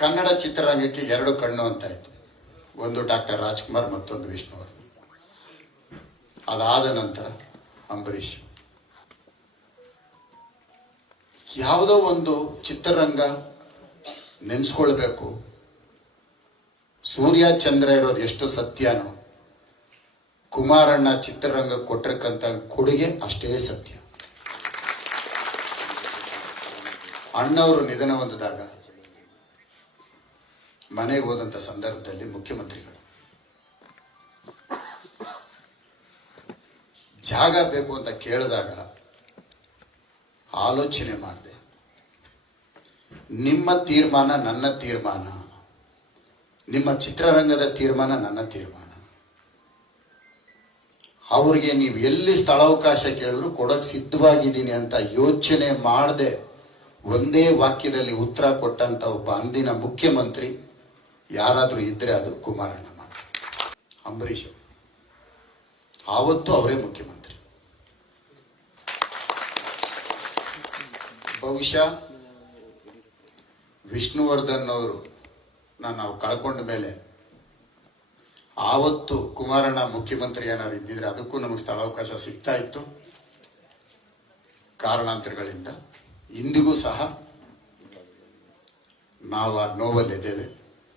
ಕನ್ನಡ ಚಿತ್ರರಂಗಕ್ಕೆ ಎರಡು ಕಣ್ಣು ಅಂತ ಇತ್ತು ಒಂದು ಡಾಕ್ಟರ್ ರಾಜ್ಕುಮಾರ್, ಮತ್ತೊಂದು ವಿಷ್ಣುವರ್ಧನ್. ಅದಾದ ನಂತರ ಅಂಬರೀಷ್. ಯಾವುದೋ ಒಂದು ಚಿತ್ರರಂಗ ನೆನೆಸ್ಕೊಳ್ಬೇಕು. ಸೂರ್ಯ ಚಂದ್ರ ಇರೋದು ಎಷ್ಟು ಸತ್ಯನೋ, ಕುಮಾರಣ್ಣ ಚಿತ್ರರಂಗ ಕೊಟ್ಟಿರಕ್ಕಂತ ಕೊಡುಗೆ ಅಷ್ಟೇ ಸತ್ಯ. ಅಣ್ಣವರು ನಿಧನ ಹೊಂದಿದಾಗ ಮನೆಗೆ ಹೋದಂಥ ಸಂದರ್ಭದಲ್ಲಿ ಮುಖ್ಯಮಂತ್ರಿಗಳು, ಜಾಗ ಬೇಕು ಅಂತ ಕೇಳಿದಾಗ ಆಲೋಚನೆ ಮಾಡಿದೆ. ನಿಮ್ಮ ತೀರ್ಮಾನ ನನ್ನ ತೀರ್ಮಾನ, ನಿಮ್ಮ ಚಿತ್ರರಂಗದ ತೀರ್ಮಾನ ನನ್ನ ತೀರ್ಮಾನ. ಅವ್ರಿಗೆ ನೀವು ಎಲ್ಲಿ ಸ್ಥಳಾವಕಾಶ ಕೇಳಿದ್ರು ಕೊಡಕ್ ಸಿದ್ಧವಾಗಿದ್ದೀನಿ ಅಂತ ಯೋಚನೆ ಮಾಡದೆ. ಒಂದೇ ವಾಕ್ಯದಲ್ಲಿ ಉತ್ತರ ಕೊಟ್ಟಂತ ಒಬ್ಬ ಅಂದಿನ ಮುಖ್ಯಮಂತ್ರಿ ಯಾರಾದ್ರೂ ಇದ್ದರೆ ಅದು ಕುಮಾರಣ್ಣ ಮಾತ್ರ. ಅಂಬರೀಷ್ ಆವತ್ತು ಅವರೇ ಮುಖ್ಯಮಂತ್ರಿ. ಬಹುಶಃ ವಿಷ್ಣುವರ್ಧನ್ ಅವರು ನಾನು ನಾವು ಕಳ್ಕೊಂಡ ಮೇಲೆ ಆವತ್ತು ಕುಮಾರಣ್ಣ ಮುಖ್ಯಮಂತ್ರಿ ಏನಾರು ಇದ್ದಿದ್ರೆ ಅದಕ್ಕೂ ನಮಗೆ ಸ್ಥಳಾವಕಾಶ ಸಿಗ್ತಾ ಇತ್ತು. ಕಾರಣಾಂತರಗಳಿಂದ. ಇಂದಿಗೂ ಸಹ ನಾವು ಆ ನೋವಲ್ಲಿದ್ದೇವೆ